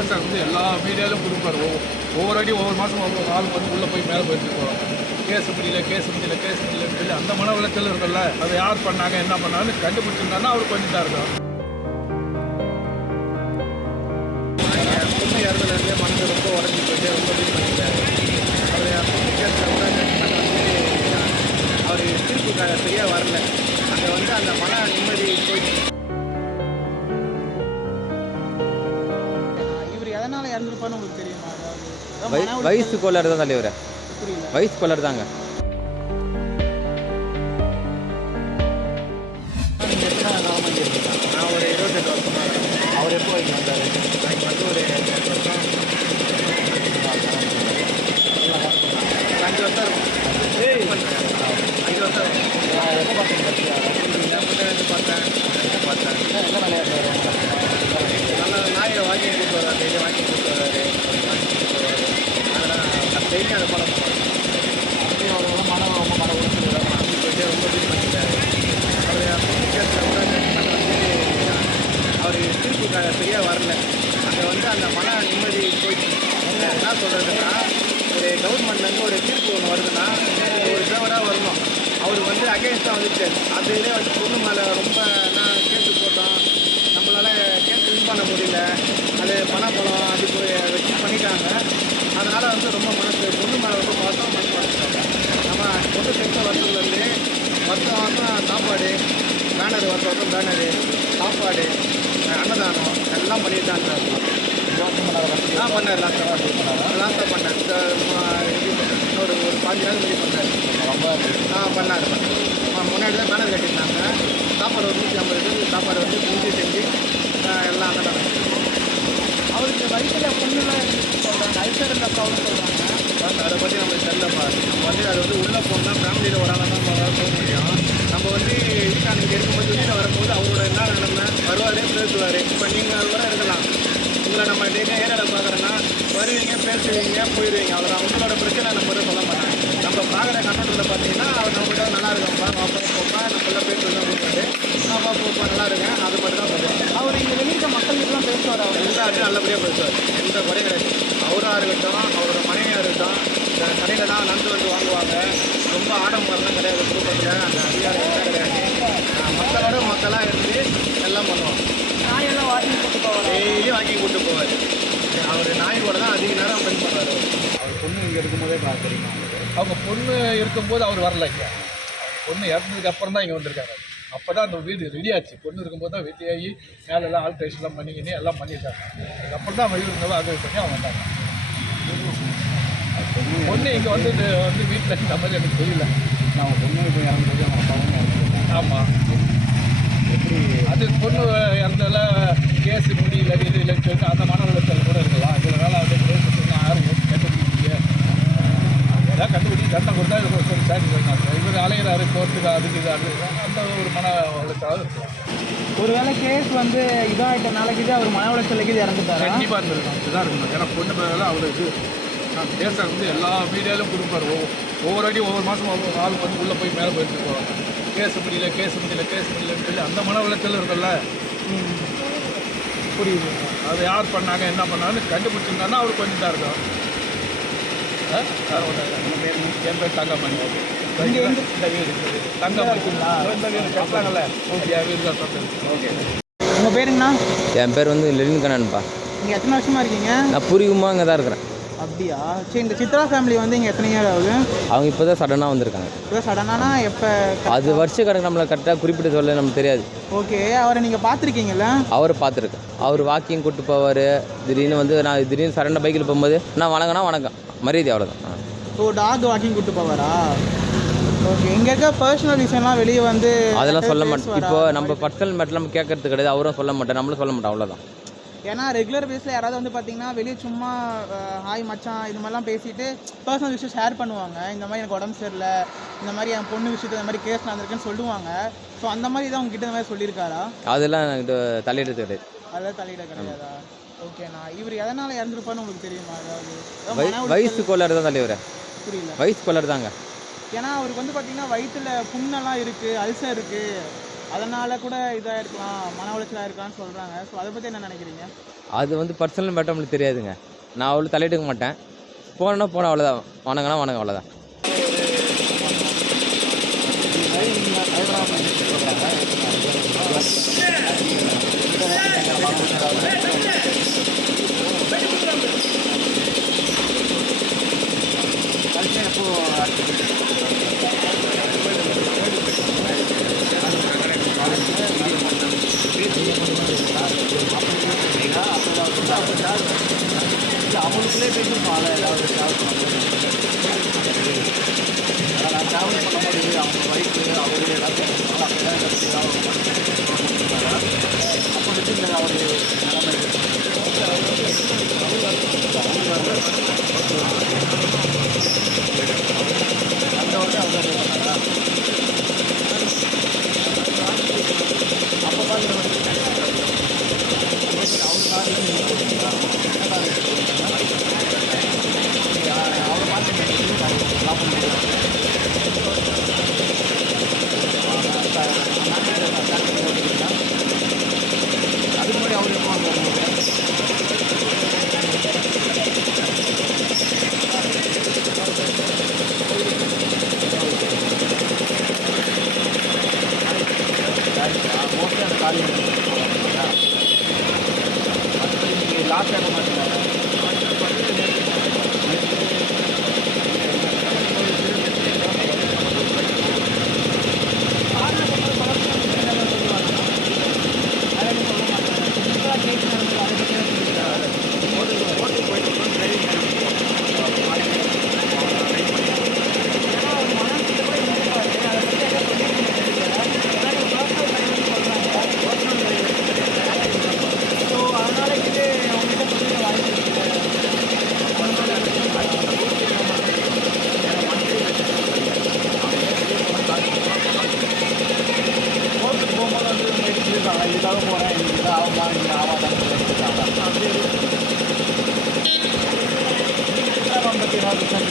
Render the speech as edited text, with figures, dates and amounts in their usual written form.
கேஸை வந்து எல்லா மீடியாவிலும் கொடுப்பார். ஒவ்வொரு அடி ஒவ்வொரு மாதம் ஒவ்வொரு ஆள் வந்து உள்ளே போய் மேலே போயிட்டு போவாங்க. கேஸ் முடியலன்னு சொல்லி அந்த மன உளைச்சல் இருக்குல்ல, அதை யார் பண்ணாங்க என்ன பண்ணாங்கன்னு கண்டுபிடிச்சிருந்தாருன்னா அவர் கொஞ்சம் தான் இருக்கும். பொண்ணு இறந்துலேருந்தே மனசு ரொம்ப உடஞ்சி போயிட்டு ரொம்ப ஃபீல் பண்ணிட்டாரு. அவர் பொண்ணு கேஸில் கூட அவர் தீர்ப்புக்காக சரியாக வரல. அங்கே வந்து அந்த மன நிம்மதி போயிட்டு. இவர் எதனால் இறந்துருப்பான்னு உங்களுக்கு தெரியுமா? வயசு கோளாறு தான் தலைவர். வயசு கோளாறு தாங்க. நான் ஒரு 28 வருஷமா இருக்கேன். அவர் எப்போ இங்கே வந்தார்? எனக்கு வந்து ஒரு 8 வருஷம் 5 வருஷம் இருக்கும். 5 வருஷம் இருக்கும். எப்போ பார்த்தீங்க? பார்த்தேன். எந்த விளையாட்டு நல்லா நாயை வாங்கி கூப்பிட்டு வர்றாரு, டெய்லி வாங்கி கூப்பிட்டு வர்றாரு, அதெல்லாம் டெய்லி அதை படம் அப்படி அவர் ரொம்ப மன உறுப்பு அப்படி போயிட்டு ரொம்ப ஃபீல் பண்ணிட்டாரு. அவர் பொண்ணு கேஸில் கூட அவர் தீர்ப்புக்காக சரியாக வரல. அங்கே வந்து அந்த மன நிம்மதி போயிட்டு. என்ன சொல்கிறதுன்னா, ஒரு கவர்மெண்ட்லேருந்து ஒரு தீர்ப்பு ஒன்று வருதுன்னா ஒரு ஃபேவராக வரணும். அவர் வந்து அகேன்ஸ்டாக வந்துச்சு. அதுலேயே வந்து பொண்ணு மேலே ரொம்ப நான் கேட்டு போட்டோம், நம்மளால் கேஸ் வின் பண்ண முடியல, அது பணப்பழம் அது வச்சு பண்ணிட்டாங்க. அதனால் வந்து ரொம்ப மனசு பொண்ணு மேலே ரொம்ப பார்த்தோம் மனசு வச்சுட்டாங்க. நம்ம பொண்ணு சேர்த்த வருஷத்துலேருந்து வருஷம் சாப்பாடு பேனரு, வருஷம் பேனரு, சாப்பாடு, அன்னதானம் எல்லாம் பண்ணிட்டு தான் இருந்தார். பண்ணார். லாஸ்ட்டாக பண்ணார். இன்னொரு 5 நாள் முன்னாடி பண்ணார். பண்ணார். முன்னாடி தான் பேனர் கட்டியிருந்தாங்க. சாப்பாடு ஒரு 150 பேருக்கு சாப்பாடு வந்து செஞ்சு எல்லாம் அன்னதானம். அவருக்கு வயிற்றில் பொண்ணுலாம் சொல்கிறாங்க, அல்சர் இருந்த ப்ராப்ளம் சொல்கிறாங்க. அதை பற்றி நம்மளுக்கு தெரியலப்பா. நம்ம வந்து அது வந்து உள்ளே போனால் ஃபேமிலியில் ஒரு ஆளாக தான் போக முடியும். நம்ம வந்து வீட்டாங்க இருக்கும்போது வெளியில் வரும்போது அவரோட என்ன நிலைமை வருவாரே பேசுவார். இப்போ நீங்கள் அது வர இருக்கலாம். உங்களை நம்ம டெய்லி ஏரியாவில் பார்க்குறோன்னா வருவீங்க, பேசுவீங்க, போயிடுவீங்க, அவ்வளோதான். உங்களோட பிரச்சனை நம்ம வந்து சொல்ல மாட்டாங்க. நம்ம பார்க்குற கண்ணோட்டத்தில் பார்த்தீங்கன்னா அவர் நம்மகிட்ட நல்லா இருக்கும்ப்பா, போப்பா நம்மளாம் பேசுவோம் கூப்பிட்டு போப்பா நல்லா இருக்கேன், அது மட்டும் தான் சொல்லுவாங்க. அவர் இங்கே வெளியிருக்க மக்களுக்கெல்லாம் பேசுவார். அவர் எல்லாத்தையும் நல்லபடியாக பேசுவார். எந்த குறையும் கிடையாது. அவராக இருக்கட்டும், அவரோட மனைவியாக இருக்கட்டும், கடையில் தான் நந்து வந்து வாங்குவாங்க. ரொம்ப ஆடம்பரம்லாம் கிடையாது. குடும்பத்தில் அந்த அதிகாரம் எல்லாம் கிடையாது. மக்களோட மக்களாக இருந்து எல்லாம் பண்ணுவாங்க. நாயெல்லாம் வாக்கிங் கூட்டு போவார். டெய்லி வாக்கிங் கூட்டு போவார். அவர் நாய் கூட தான் அதிக நேரம் ஸ்பெண்ட் பண்ணுவார். அவர் பொண்ணு இங்கே இருக்கும்போதே பார்க்குறீங்க. அவங்க பொண்ணு இருக்கும்போது அவர் வரல. இங்கே பொண்ணு இறந்ததுக்கு அப்புறம் தான் இங்கே வந்திருக்காரு. அப்போ தான் அந்த வீடு ரெடி ஆச்சு. பொண்ணு இருக்கும்போது தான் ரெடியாகி மேலெல்லாம் ஆல்ட்ரேஷன்லாம் பண்ணிக்கினே எல்லாம் பண்ணியிருக்காங்க. அதுக்கப்புறம் தான் வீடு இருந்தவங்க அதை பண்ணி அவங்க வந்தாங்க. பொண்ணு இங்கே வந்து வீட்டில் இந்த மாதிரி எனக்கு தெரியல. நான் பொண்ணு இப்போ இறந்தது அவங்க அப்பாவும் இறந்துருக்கேன். ஆமாம். எப்படி அது பொண்ணு இறந்ததில் கேஸ் முடியல இது இல்லைன்னு சொல்லி அந்த மன உளைச்சல் கூட இருக்கலாம். இதனால் அதை யாரும் கண்டுபிடிக்க எல்லாம் கண்டுபிடிச்சி சட்டம் கொடுத்தா இது ஒரு சாட்டிஸ்ஃபை. இவர் அலையிறாரு கோர்ட்டுக்கு அதுக்கு இது அது அந்த ஒரு மன உளைச்சலாக இருக்கலாம். ஒருவேளை கேஸ் வந்து இதாகிட்ட நாளைக்கு அவர் மன உளைச்சலுக்கு இது இறந்துட்டாரு. கண்டிப்பாக இருந்திருக்கும். இதுதான் இருக்கணும். ஏன்னா பொண்ணு பேரெல்லாம் அவர் இது கேஸை வந்து எல்லா மீடியாவிலும் கொடுப்பார். ஒவ்வொரு அடி ஒவ்வொரு மாதம் ஒவ்வொரு ஆள் வந்து உள்ளே போய் மேலே போயிட்டு போவாங்க. கேஸ் முடியலன்னு சொல்லி அந்த மன உளைச்சல் இருக்குல்ல. புரியுது. அதை யார் பண்ணாங்க என்ன பண்ணாங்கன்னு கண்டுபிடிச்சிருந்தாருன்னா அவர் கொஞ்சம் தான் இருக்கும். என் பேர் தங்கமணி. இந்த வீடு தங்கமணி. இந்த வீடு கட்டுறாங்கல்ல, வீடு தான் சொல்லுங்கள். ஓகே. உங்கள் பேருங்கண்ணா? என் பேர் வந்து லெனின் கண்ணன்ப்பா. நீங்கள் எத்தனை வருஷமாக இருக்கீங்க? நான் பூர்வீகமாக இங்கே தான் இருக்கிறேன். அப்படியா? சரி, இந்த சித்ரா ஃபேமிலி வந்து இங்கே எத்தனை இயர் ஆகுது? அவங்க இப்போ தான் சடனாக வந்திருக்காங்க. இப்போ சடனானா எப்போ? அது வருஷ கணக்கு நம்மளை கரெக்டாக குறிப்பிட்டு சொல்ல நமக்கு தெரியாது. ஓகே. அவரை நீங்கள் பார்த்துருக்கீங்களா? அவரை பார்த்துருக்கேன். அவர் வாக்கிங் கூப்பிட்டு போவார். திடீர்னு வந்து நான் திடீர்னு சடனாக பைக்கில் போகும்போது நான் வணக்கம் மரியாதை அவ்வளோதான். ஓ, டாக் வாக்கிங் கூப்பிட்டு போவாரா? ஓகே. இங்கே இருக்க பர்சனல் விஷயம்லாம் வெளியே வந்து அதெல்லாம் சொல்ல மாட்டேன். இப்போ நம்ம பர்சனல் மேட்டர் நம்ம கேட்கறது கிடையாது. அவரும் சொல்ல மாட்டேன், நம்மளும் சொல்ல மாட்டோம், அவ்வளோதான். ஏன்னா ரெகுலர் பேஸில் யாராவது வந்து பார்த்தீங்கன்னா வெளியே சும்மா ஹாய் மச்சான் இது மாதிரிலாம் பேசிட்டு பர்சனல் விஷயம் ஷேர் பண்ணுவாங்க. இந்த மாதிரி எனக்கு உடம்பு சரியில்லை, இந்த மாதிரி என் பொண்ணு விஷயத்தை இந்த மாதிரி கேஸ் நடந்திருக்குன்னு சொல்லுவாங்க. ஸோ அந்த மாதிரி தான் உங்ககிட்ட இந்த மாதிரி சொல்லியிருக்காரா? அதெல்லாம் எனக்கு தலையிட கிடையாது. அதெல்லாம் தலையிட கிடையாதா? ஓகேண்ணா. இவர் எதனால் இறந்துருப்பான்னு உங்களுக்கு தெரியுமா? அதாவது வயசு கோளாறு தான் தலைவர். புரியல. வயசு கோளாறு தாங்க. ஏன்னா அவருக்கு வந்து பார்த்தீங்கன்னா வயிற்றில் புண்ணெல்லாம் இருக்குது, அல்சர் இருக்குது, அதனால் கூட இதாக இருக்கலாம், மன உளைச்சலாக இருக்கலாம்னு சொல்கிறாங்க. ஸோ அதை பற்றி என்ன நினைக்கிறீங்க? அது வந்து பர்சனல் மேட்டர் நம்மளுக்கு தெரியாதுங்க. நான் அவ்வளோ தலையிட்டுக்க மாட்டேன். போனேன்னா போனேன், அவ்வளோதான். வணங்கினா வணக்கம், அவ்வளோதான். அவங்களுக்குள்ளே பேசியிருப்பாங்க ஏதாவது நான் ட்ராவல் பண்ணும்போது அவங்க ஒய்ஃபு அவரு எல்லாத்தையும் அப்படிதான் அப்போ வந்து இந்த அவர் அந்த வந்து அவங்க பேசுனாரா அப்போ பார்த்து அவர் அவர் பார்த்து அதுக்கு முன்னாடி அவர் எப்போ வந்தார்? மோஸ்ட்லி அந்த காலேஜ் லாஸ்ட் ஆக மாட்டேங்கிறாங்க. இதுக்காக போகிறேன், இதுதான் ஆகுமா இங்கே ஆகாதான்னு பற்றி ஏதாவது